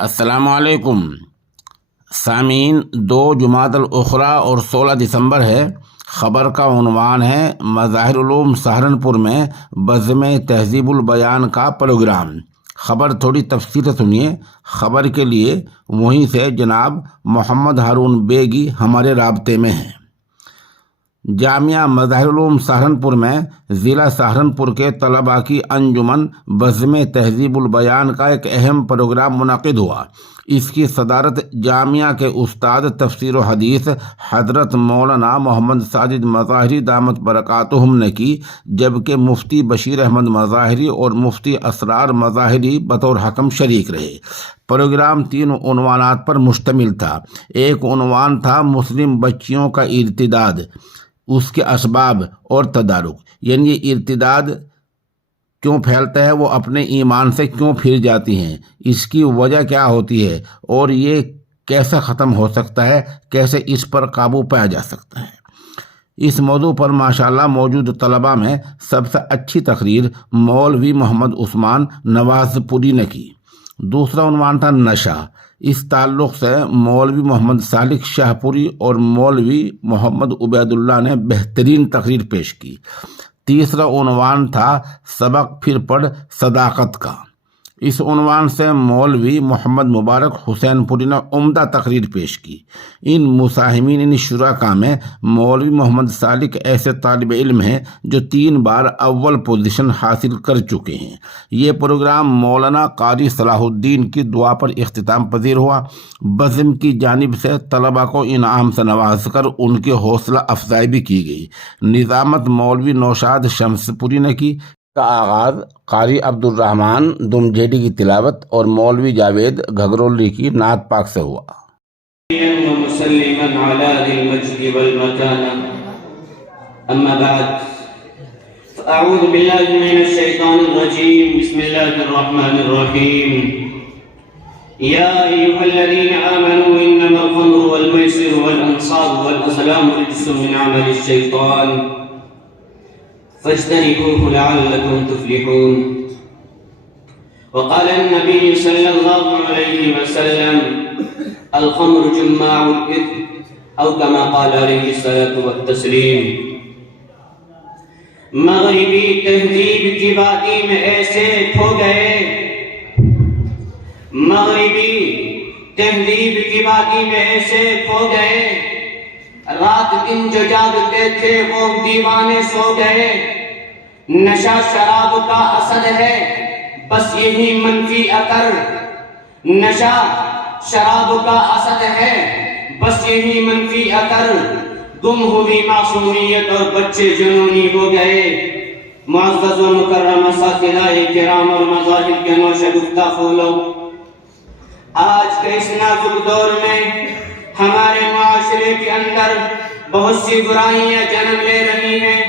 السلام علیکم سامعین، 2 جمادی الاخری اور 16 دسمبر ہے۔ خبر کا عنوان ہے مظاہر علوم سہارنپور میں بزم تہذیب البیان کا پروگرام۔ خبر تھوڑی تفصیل سے سنیے۔ خبر کے لیے وہیں سے جناب محمد ہارون بیگی ہمارے رابطے میں ہیں۔ جامعہ مظاہر علوم سہارنپور میں ضلع سہارنپور کے طلباء کی انجمن بزم تہذیب البیان کا ایک اہم پروگرام منعقد ہوا۔ اس کی صدارت جامعہ کے استاد تفسیر و حدیث حضرت مولانا محمد ساجد مظاہری دامت برکاتہم نے کی، جبکہ مفتی بشیر احمد مظاہری اور مفتی اسرار مظاہری بطور حکم شریک رہے۔ پروگرام 3 عنوانات پر مشتمل تھا۔ ایک عنوان تھا مسلم بچیوں کا ارتداد، اس کے اسباب اور تدارک، یعنی یہ ارتداد کیوں پھیلتا ہے، وہ اپنے ایمان سے کیوں پھر جاتی ہیں، اس کی وجہ کیا ہوتی ہے اور یہ کیسے ختم ہو سکتا ہے، کیسے اس پر قابو پایا جا سکتا ہے۔ اس موضوع پر ماشاءاللہ موجود طلباء میں سب سے اچھی تقریر مولوی محمد عثمان نواز پوری نے کی۔ دوسرا عنوان تھا نشہ۔ اس تعلق سے مولوی محمد سالک شاہ پوری اور مولوی محمد عبید اللہ نے بہترین تقریر پیش کی۔ تیسرا عنوان تھا سبق پھر پڑھ صداقت کا۔ اس عنوان سے مولوی محمد مبارک حسین پوری نے عمدہ تقریر پیش کی۔ ان مساہمین شرکاء میں مولوی محمد سالک ایسے طالب علم ہیں جو 3 بار اول پوزیشن حاصل کر چکے ہیں۔ یہ پروگرام مولانا قاری صلاح الدین کی دعا پر اختتام پذیر ہوا۔ بزم کی جانب سے طلباء کو انعام سے نواز کر ان کی حوصلہ افزائی بھی کی گئی۔ نظامت مولوی نوشاد شمس پوری نے کی۔ کا آغاز قاری عبد الرحمن دمجیڈی کی تلاوت اور مولوی جاوید گھگرولی کی نعت پاک سے ہوا۔ ومسلما على ذي المجد والمكانة، أما بعد فأعوذ بالله من الشيطان الرجيم، بسم الله الرحمن الرحيم. يا أيها الذين آمنوا إنما الخمر والميسر والأنصاب والأزلام رجس من عمل الشيطان فاجتنبوه لعلكم تفلحون. وقال النبي صلى الله عليه وسلم الخمر جماع الإثم، أو كما قال عليه الصلاة والتسليم. مغربی تہذیب کی وادی میں ایسے کھو گئے، مغربی تہذیب کی وادی میں ایسے کھو گئے، رات دن جو جاگتے تھے وہ دیوانے سو گئے. نشہ شراب کا اثر ہے، بس یہی منفی اثر. نشہ شراب کا اثر ہے، بس یہی منفی اثر. گم ہوئی معصومیت اور بچے جنونی ہو گئے. معزز و مکرم اساتذہ کرام اور مذاہب کے نوش گفتہ پھولو، آج کے اس نازک دور میں ہمارے معاشرے کے اندر بہت سی برائیاں جنم لے رہی ہیں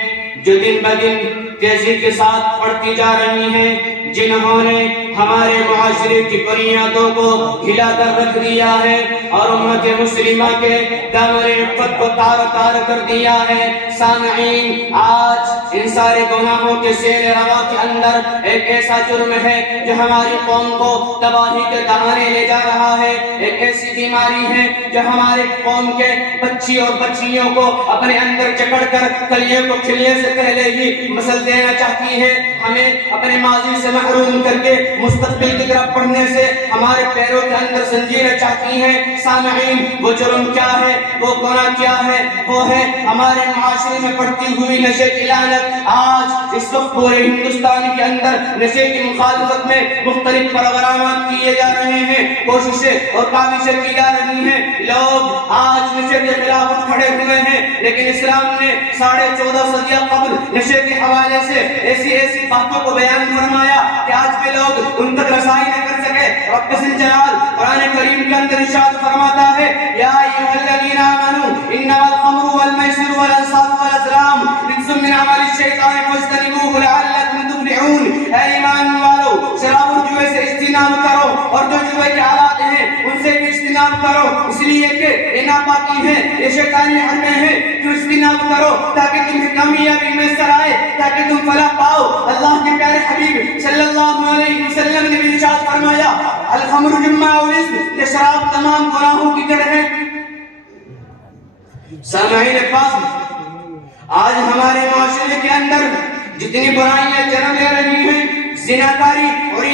جو دن بدن تیزی کے ساتھ بڑھتی جا رہی ہیں، جنہوں نے ہمارے معاشرے کی بنیادوں کو ہلا کر رکھ دیا ہے اور امت مسلمہ کے دامن عفت کو تار تار کر دیا ہے۔ سامعین، آج ان سارے گناہوں کے سیر روا کے اندر ایک ایسا جرم ہے جو ہماری قوم کو تباہی کے دہانے لے جا رہا ہے۔ ایک ایسی بیماری ہے جو ہمارے قوم کے بچی اور بچیوں کو اپنے اندر جکڑ کر کلیے کو کھلنے سے پہلے ہی مسل دینا چاہتی ہے، ہمیں اپنے ماضی سے محروم کر کے مستقبل کی طرف بڑھنے سے ہمارے پیروں کے اندر زنجیریں چاہتی ہیں۔ سامعین، وہ جرم کیا ہے، وہ گناہ کیا ہے؟ وہ ہے ہمارے معاشرے میں بڑھتی ہوئی نشے کی لعنت۔ آج اس وقت پورے ہندوستان کے اندر نشے کی مخالفت میں مختلف پروگرامات کیے جا رہے ہیں، کوششیں اور کاوشیں کی جا رہی ہیں۔ لوگ آج نشے کے خلاف اٹھ کھڑے ہوئے ہیں، لیکن اسلام نے 14.5 صدیہ قبل نشے کے حوالے سے ایسی باتوں کو بیان فرمایا کہ آج بھی لوگ ان تک رسائی نہ کر سکے۔ رب ذوالجلال قرآن کریم کے اندر ارشاد فرماتا ہے، یا ایھا الذین آمنوا انما الخمر والمیسر والانصاب والازلام رجس من عمل الشیطان فاجتنبوه لعلکم تفلحون۔ اے ایمان والو، شراب اور جوئے سے اجتناب کرو اور جو جوئے کے آلات ہیں ان سے بھی اجتناب کرو، اس لیے کہ یہ ناپاکی ہے، یہ شیطانی حرمیں ہیں، جو اجتناب کرو تاکہ تمہیں کامیابی میسر آئے، تاکہ تم فلاح پاؤ۔ اللہ کے پیارے حبیب صلی اللہ علیہ وسلم نے بھی ارشاد فرمایا، الخمر جمع الاسم، یہ شراب تمام گناہوں کی جڑ ہے۔ سامعین پاس، آج ہمارے معاشرے کے اندر جتنی برائیاں جنم لے رہی ہیں، زناکاری اور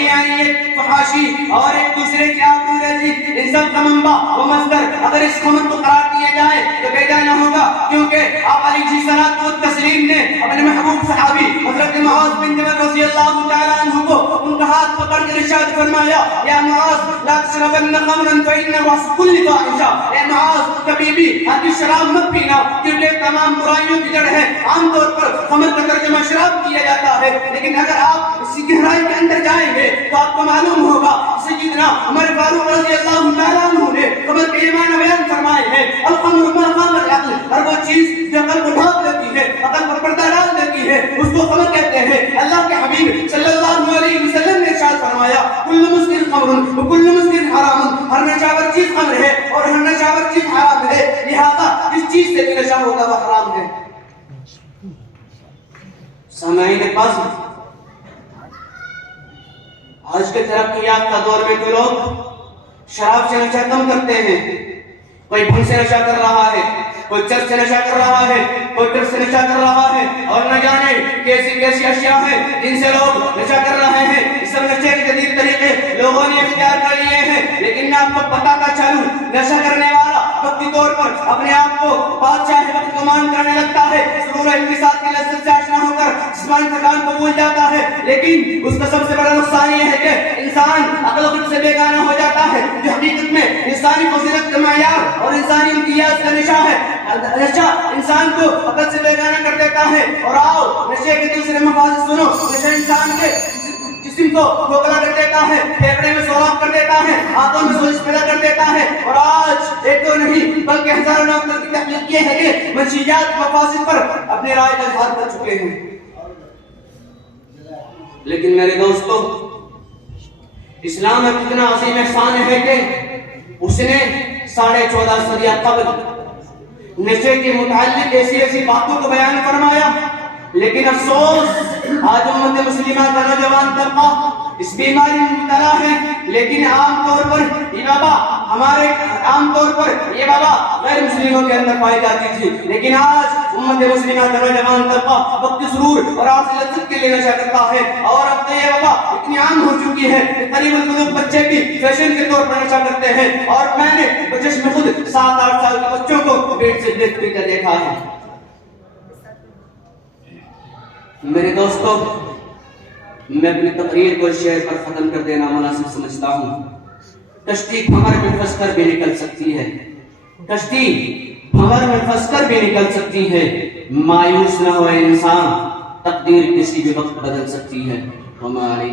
فحاشی اور ایک دوسرے کی آبرو ریزی، ان سب کا منبع و مصدر اگر اس خمر کو قرار دیا جائے تو بے جانا ہوگا، کیونکہ آپ علیہ الصلوۃ والتسلیم نے اپنے محبوب صحابی حضرت معاذ بن جبل رضی اللہ تعالیٰ عنہ کو ان کا ہاتھ پکڑ کر ارشاد فرمایا، یا معاذ لا تشربن خمرا فإنه اصل كل فاحشہ، اے معاذ کبھی بھی ہرگز شراب مت پینا، کیونکہ تمام برائیوں کی جڑ ہے۔ عام طور پر خمر کا ترجمہ شراب کیا جاتا ہے، لیکن اگر آپ اس کی گہرائی کے اندر جائیں گے تو آپ کو معلوم ہوگا سیدنا عمر فاروق رضی اللہ تعالیٰ عنہ نے خمر کے معنی بیان فرمائے ہیں، الخمر ما خام العقل، ہر وہ چیز جو عقل کو ڈھانپ دیتی ہے، عقل پر پردہ ڈال دیتی ہے، اس کو خمر کہتے ہیں۔ اللہ کے حبیب صلی اللہ علیہ وسلم نے ارشاد فرمایا، کل مسکر خمر وکل مسکر حرام، ہر نشاور چیز خمر ہے اور ہر نشاور چیز حرام ہے، لہذا جس چیز سے بھی نشہ ہوگا وہ حرام ہے۔ سامعین پاس، آج کے ترقی یافتہ دور میں تو لوگ شراب سے نشہ کم کرتے ہیں، کوئی بھنگ سے نشہ کر رہا ہے، کوئی چرس سے نشہ کر رہا ہے، کوئی ڈرگ سے نشہ کر رہا ہے، اور نہ جانے کیسی کیسی اشیاء ہیں جن سے لوگ نشہ کر رہے ہیں۔ اس سب نشے کے جدید طریقے لوگوں نے اختیار کر لیے ہیں، لیکن میں آپ کو بتاتا چلوں، نشہ کرنے والا وقتی طور پر اپنے آپ کو بادشاہ وقت گمان کرنے لگتا ہے، سرور انبساط کی لذت سے آشنا ہو کر جسمانی تھکان کو بھول جاتا ہے، لیکن اس کا سب سے بڑا نقصان یہ ہے کہ انسان عقل و خود سے بیگانہ ہو جاتا ہے، جو حقیقت میں انسانی فضیلت کا معیار اور انسانی امتیاز کا نشہ ہے۔ نشہ انسان کو عقل سے بیگانہ کر دیتا ہے، اور آؤ نشے کے دوسرے مفاسد سنو۔ نشہ انسان کے جسم کو کھوکھلا کر دیتا ہے، پھیپھڑے میں سوراخ کر دیتا ہے، ہاتھوں میں سوزش پیدا کر دیتا ہے، اور آج ایک تو نہیں بلکہ ہزاروں ڈاکٹر کی تحقیق یہ ہے کہ منشیات مفاسد پر اپنے رائے کا اظہار کر چکے ہیں۔ لیکن میرے دوستو، اسلام میں کتنا عظیم احسان ہے کہ اس نے 14.5 صدیاں قبل نشے کے متعلق ایسی ایسی باتوں کو بیان فرمایا، لیکن افسوس آج امت مسلمہ کا نوجوان طبقہ اس بیماری میں مبتلا ہے، لیکن عام طور پر یہ وبا غیر مسلموں کے اندر پائی جاتی تھی، لیکن آج امت مسلمہ کا نوجوان طبقہ وقت سرور اور عارضی لذت کے لیے نشہ کرتا ہے، اور اب تو یہ وبا اتنی عام ہو چکی ہے کہ قریب القلوب بچے بھی فیشن کے طور پر نشہ کرتے ہیں، اور میں نے بچشم خود 7-8 سال کے بچوں کو پیٹ سے دیکھ پی کر دیکھا ہے۔ میرے دوستو، میں اپنی تقریر کو شعر پر ختم کر دینا مناسب سمجھتا ہوں۔ کشتی بھنور میں پھنس کر بھی نکل سکتی ہے، کشتی بھنور میں پھنس کر بھی نکل سکتی ہے، مایوس نہ ہوئے انسان، تقدیر کسی بھی وقت بدل سکتی ہے۔ ہماری